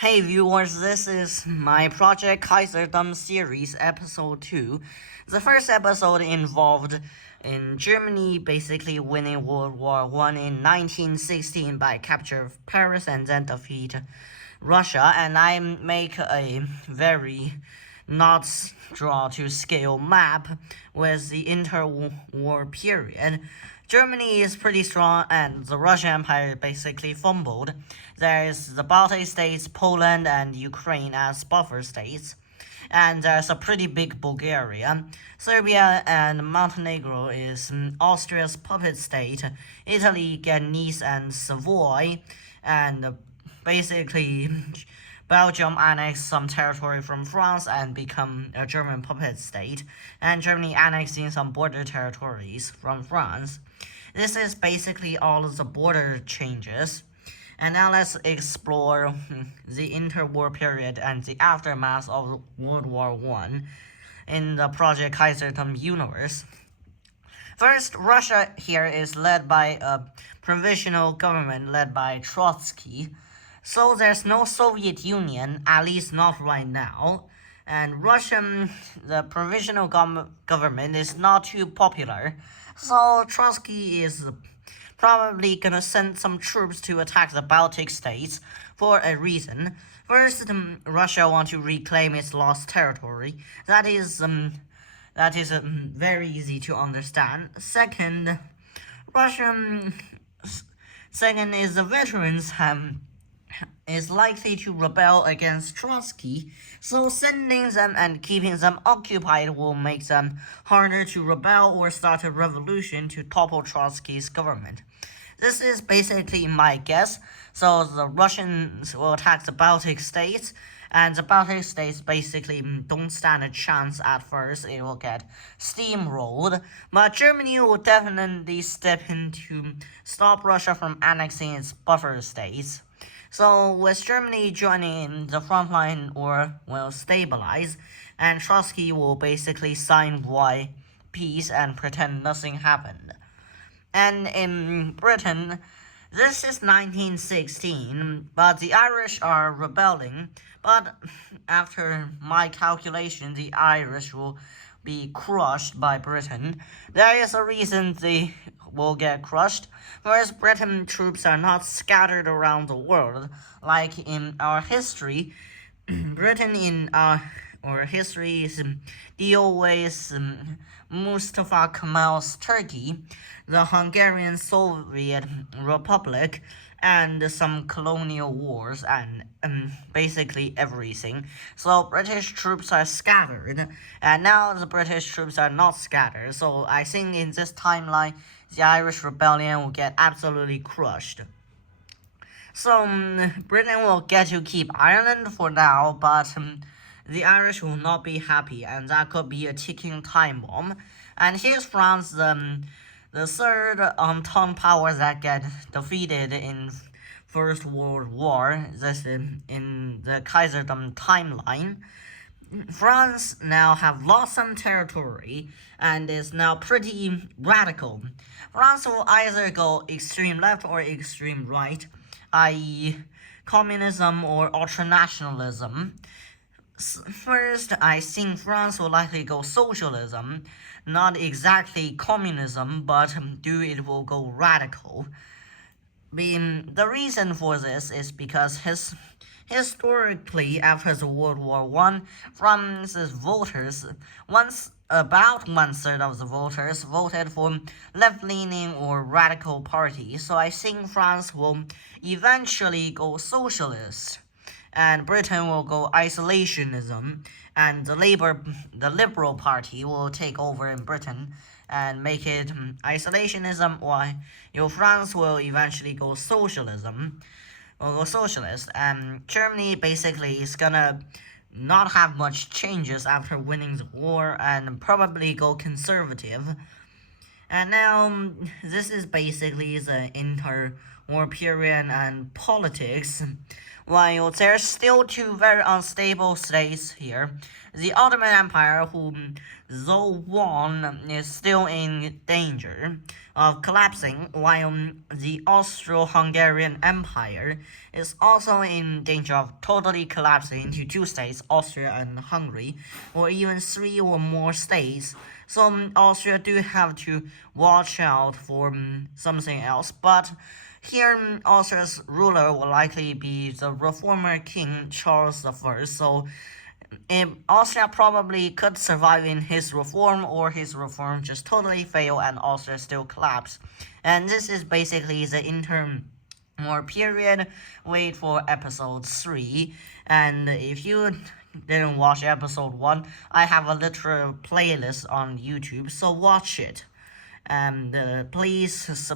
Hey viewers, this is my Project Kaisertum series episode 2. The first episode involved in Germany basically winning World War I in 1916 by capture of Paris and then defeat Russia, and I make a very not draw to scale map with the interwar period. Germany is pretty strong and the Russian Empire basically fumbled. There is the Baltic states, Poland and Ukraine as buffer states. And there's a pretty big Bulgaria. Serbia and Montenegro is Austria's puppet state. Italy get Nice and Savoy. And basically Belgium annexed some territory from France and become a German puppet state, and Germany annexing some border territories from France. This is basically all of the border changes. And now let's explore the interwar period and the aftermath of World War I in the Project Kaisertum universe. First, Russia here is led by a provisional government led by Trotsky. So there's no Soviet Union, at least not right now. And the provisional government is not too popular. So Trotsky is probably gonna send some troops to attack the Baltic states for a reason. First, Russia wants to reclaim its lost territory. That is very easy to understand. Second is the veterans is likely to rebel against Trotsky, so sending them and keeping them occupied will make them harder to rebel or start a revolution to topple Trotsky's government. This is basically my guess. So the Russians will attack the Baltic states, and the Baltic states basically don't stand a chance at first. It will get steamrolled, but Germany will definitely step in to stop Russia from annexing its buffer states. So with Germany joining the front line or will stabilize, and Trotsky will basically sign peace and pretend nothing happened. And in Britain, this is 1916, but the Irish are rebelling. But after my calculation, the Irish will be crushed by Britain. There is a reason they will get crushed. First, Britain troops are not scattered around the world like in our history. Britain in our history is deal with Mustafa Kemal's Turkey, the Hungarian Soviet Republic, and some colonial wars and basically everything. So British troops are scattered, and now the British troops are not scattered. So I think in this timeline, the Irish rebellion will get absolutely crushed. So Britain will get to keep Ireland for now, but the Irish will not be happy, and that could be a ticking time bomb. And here's France, the third Entente power that get defeated in First World War. This in the Kaisertum timeline. France now have lost some territory and is now pretty radical. France will either go extreme left or extreme right, i.e. communism or ultranationalism. First, I think France will likely go socialism, not exactly communism, but it will go radical. The reason for this is because historically, after the World War I, France's voters, about 1/3 of the voters voted for left-leaning or radical parties, so I think France will eventually go socialist, and Britain will go isolationism, and the Liberal Party will take over in Britain and make it isolationism, while France will eventually go socialism. Will go socialist, and Germany basically is gonna not have much changes after winning the war and probably go conservative. And now this is basically the interwar period and politics. While there's still two very unstable states here. The Ottoman Empire, whom WW1 is still in danger of collapsing, while the Austro-Hungarian Empire is also in danger of totally collapsing into two states, Austria and Hungary, or even three or more states. So Austria do have to watch out for something else, but here, Austria's ruler will likely be the reformer King Charles I. So, Austria probably could survive in his reform, or his reform just totally fail and Austria still collapse. And this is basically the interim war period. Wait for episode 3. And if you didn't watch episode 1, I have a literal playlist on YouTube, so watch it. And please subscribe.